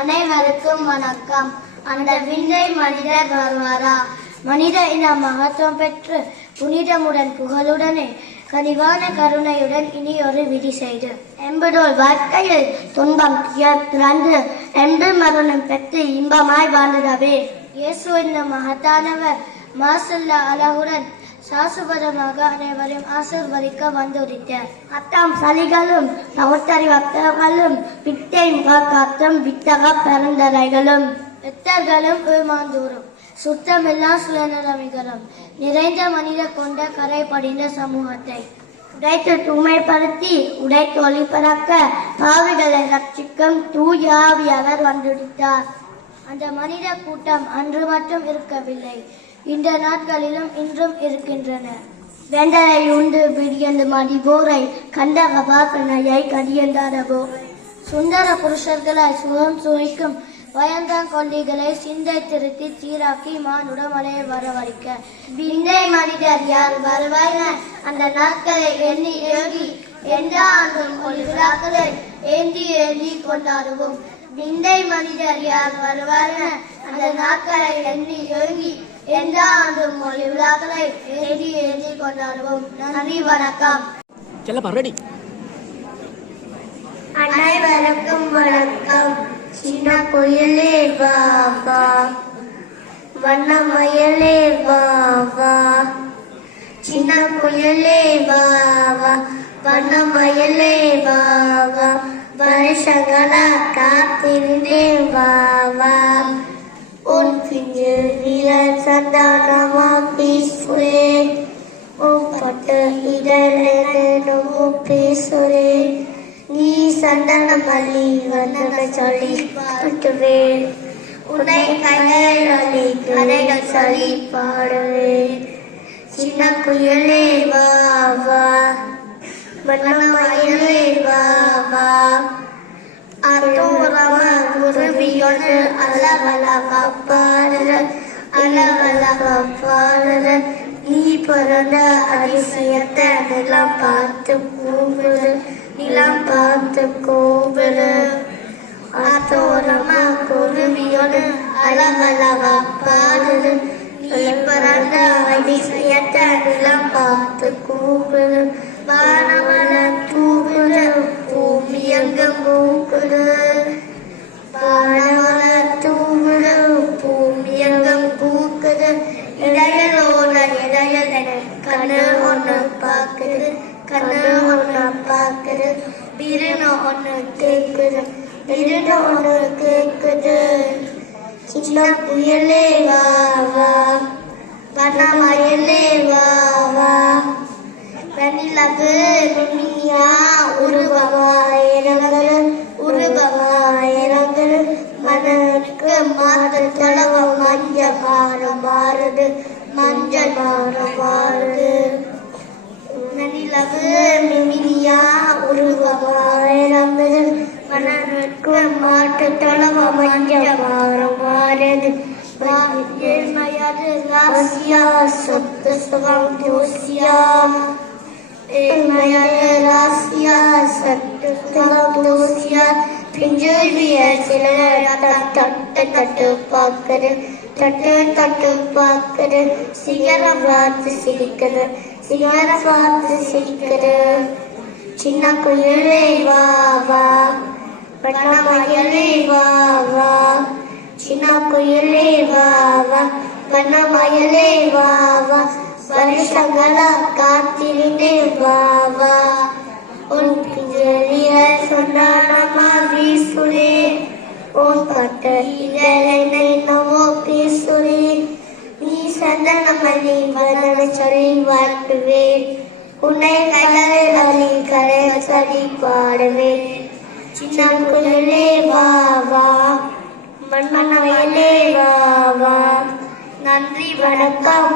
அனைவருக்கும் வணக்கம். அந்த விந்தை மனிதர் வருவாரா? மனித இன மகத்துவம் பெற்று புனிதமுடன் புகழுடனே கனிவான கருணையுடன் இனி ஒரு விதி செய்து எம்புடோல் வாழ்க்கையில் துன்பம் திறந்து எம்பு மரணம் பெற்று இன்பமாய் வாழ்ந்தவே இயேசு என்னும் மகத்தானவர் மாசுள்ள அழகுடன் சாசுபதமாக அனைவரையும் ஆசிர்வதிக்க வந்துரித்தார். அத்தாம் சலிகளும் பகுத்தறிவற்றவர்களும் வித்தை முகக்காற்றும் வித்தக பெருந்தரைகளும் எத்தர்களும் ஏமாந்தோறும் சுத்தமில்லா சுயநலமிகளும் நிறைந்த மனித கொண்ட கரை படிந்த சமூகத்தை உடைத்து தூய்மைப்படுத்தி உடைத்து ஒளிபரக்க பாவிகளை ரட்சிக்கும் தூயாவியவர் வந்துடித்தார். அந்த மனித கூட்டம் அன்று மட்டும் இருக்கவில்லை, இந்த நாட்களிலும் இன்றும் இருக்கின்றன. வேண்டலை உண்டு விடியந்து மடிபோரை கண்ட கபாசனையை கடியந்தாத போரை சுந்தர புருஷர்களாய் சுகம் சுவைக்கும் பயந்தான் கொல்லிகளை சிந்தை திருத்தி சீராக்கி மானுடமலையை வரவழைக்க விந்தை மனிதர் யார் வருவாய் அந்த நாட்களை எண்ணி ஏகி எந்த ஆண்டும் விழாக்களை ஏந்தி ஏந்தி கொண்டாடுவோம். விந்தை மனிதர் யார் வருவாய் அந்த நாட்களை எண்ணி ஏகி எந்த ஆண்டும் மொழி விழாக்களை ஏந்தி ஏந்தி கொண்டாடுவோம். நன்றி, வணக்கம். அனைவருக்கும் வணக்கம். சின்ன குயிலே வா வா, வண்ண மயிலே வா வா. சின்ன குயிலே வா வா, வண்ண மயிலே வா வா. வருஷங்களா காத்திருந்தே வா வா. உன் பிஞ்சு வீரன் சந்தானமா பேசுவேன், உன் பட்டு இதழ் பேசுறேன். நீ சந்தன மல்லி வந்தன சொல்லி பாட்டுவேன், உன்னை கதைகள் சொல்லி பாடுவேன். சின்ன குயிலே வா வா, வண்ணமயிலே வா வா. அத்தோரமா குருவியொன்று அலவலகா பாடுற, அலவலகா பாடுற. நீ பிறந்த அதிசயத்தை நிலம் பார்த்து கூவுது, நிலம் பார்த்து கூவுது. ஆத்தோரமா குருவியோடு அலவலகா பாடுது, நீ பிறந்த அதிசயத்தை நிலம் பார்த்து கூவுது. வானமல தூக்குது, பூமி எங்கும் பூக்குது. வானமல தூக்குது, பூமி எங்கும் பூக்குது. இடையலோட இடையல் கண்ணு ஒன்று பார்க்குது, கண்ணு ஒன்று பார்க்குது. விருது ஒன்று கேட்குது, விருது ஒன்று கேட்குது. சின்ன புயலே வா வா, வண்ணமயிலே வா வா. வெண்ணிலவு நுண்ணியா உருவமாயிரங்கள், உருவமாயிரங்கள். மனனுக்கு மாற்று தொலைவ மஞ்சள் மாறம் மாறுது, மஞ்சள் மாறம் மாறுது. வெண்ணிலவு நுண்ணியா உருவமாயிரங்கள். மனனுக்கு மாற்று தொலைவ மஞ்சள் மாறம் மாறுது. ஏழ்மையாது ராசியா சொத்து சுகம் தூசியா, ஏழ்மையாது ராசியா சொத்து சுகம் தூசியா. பிஞ்சுவிய சில தட்டு தட்டு பார்க்குது, தட்டு தட்டு பார்க்குது. சிகரம் பார்த்து சிரிக்குது, சிகரம் பார்த்து சிரிக்குது. சின்ன குயிலே வா வா, வண்ணமயிலே வா வா. சின்ன குயிலே வா வா, வண்ணமயிலே வா வா. வருஷங்களா காத்திருந்தே வா வா. உன் பிஞ்சலிய சொன்னானமா வீசுரே, உன் பட்ட இதழை நவோ பேசுரே. நீ சந்தன மல்லி வதன சொல்லி வாழ்த்துவேன், உன்னை கலரி கரை சொல்லி பாடுவேன். சின்ன குயிலே வா வா, மண்ணமயிலே வா வா. நன்றி, வணக்கம்.